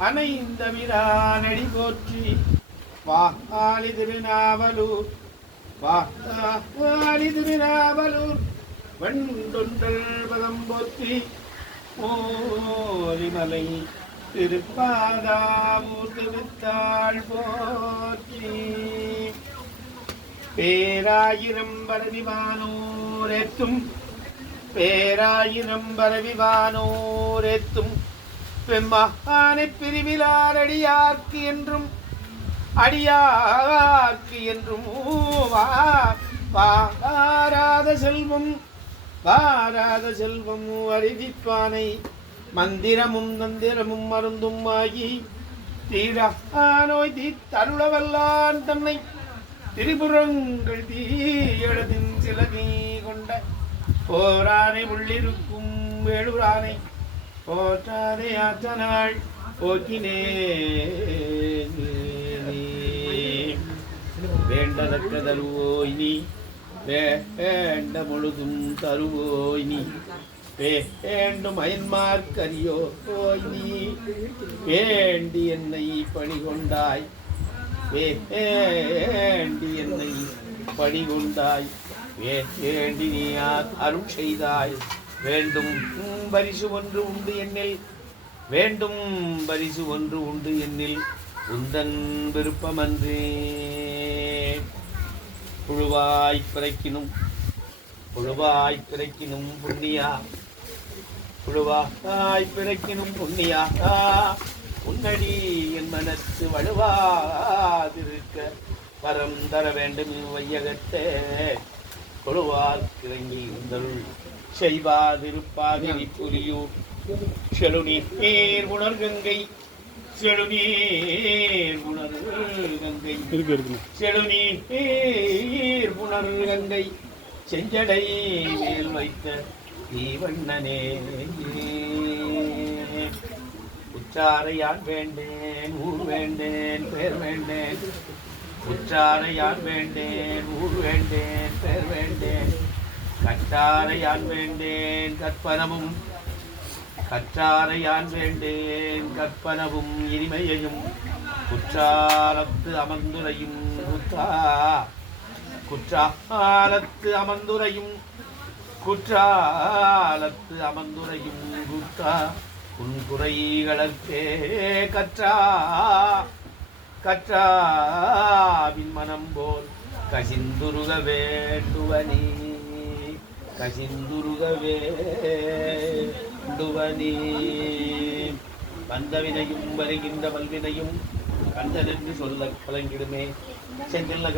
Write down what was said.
அணைந்த விரானடி போற்றி வாலி திருநாவலூர் வாலி திருநாவலூர் வண்டொன்றல் பதம் போற்றி ஓரிமலை திருப்பாதாவூர் திருத்தாள் போற்றி பேராயிரம் பரவிவானோரெத்தும் பேராயிரம் பரவிவானோரெத்தும் பெம்மானை பிரிவிலார் அடியார்க்கு என்றும் வாராத செல்வம் அறிவிப்பானை மந்திரமும் தந்திரமும் மருந்தும் ஆகி தீரா நோய் தருளவல்லான் தன்னை திரிபுரங்கள் தீயழதின் சில நீ கொண்ட போரானை உள்ளிருக்கும் வேளுரானை போற்றாதே ஆற்றனாள் போக்கினே வேண்டதற்க தருவோய் நீ வேண்ட முழுதும் தருவோய் நீ வேண்டும் அயன்மார்க்கரியோ போய் நீ வேண்டி என்னை பணிகொண்டாய் வேண்டி என்னை பணிகொண்டாய் வேண்டி நீ அருள் செய்தாய் வேண்டும் பரிசு ஒன்று உண்டு என்னில் வேண்டும் பரிசு ஒன்று உண்டு என்னில் உந்தன் விருப்பமன்றே புழுவாய் பிறக்கினும் புண்ணியா புழுவாய் பிறக்கினும் புண்ணியா உன்னடி என் மனத்து வலுவாதிருக்க வரம் தர வேண்டும் வையகத்தே கொழுவார் கிறங்கி உந்தருள் செய்வாதிருப்பாதிரி புரியூர் செழுநீர் உணர்கங்கை செழுநீர் உணர்கங்கை செஞ்சடை மேல் வைத்த தீவண்ணனே உச்சாரையான் வேண்டேன் ஊர் வேண்டேன் பேர் வேண்டேன் உச்சாரையான் வேண்டேன் ஊர் வேண்டேன் பேர் வேண்டேன் கற்றாரையான் வேண்டேன் கற்பனமும் இனிமையையும் குற்றாலத்து அமர்ந்துரையும் குற்றாலத்து அமர்ந்துரையும் உன் குறைகளற்கே கற்றாவின் மனம் போல் கசிந்துருக வேண்டுவனே வந்தவினையும் வருகின்ற வல்வினையும் கண்டனென்று சொல்ல கலங்கிடுமே செந்தில் நகர்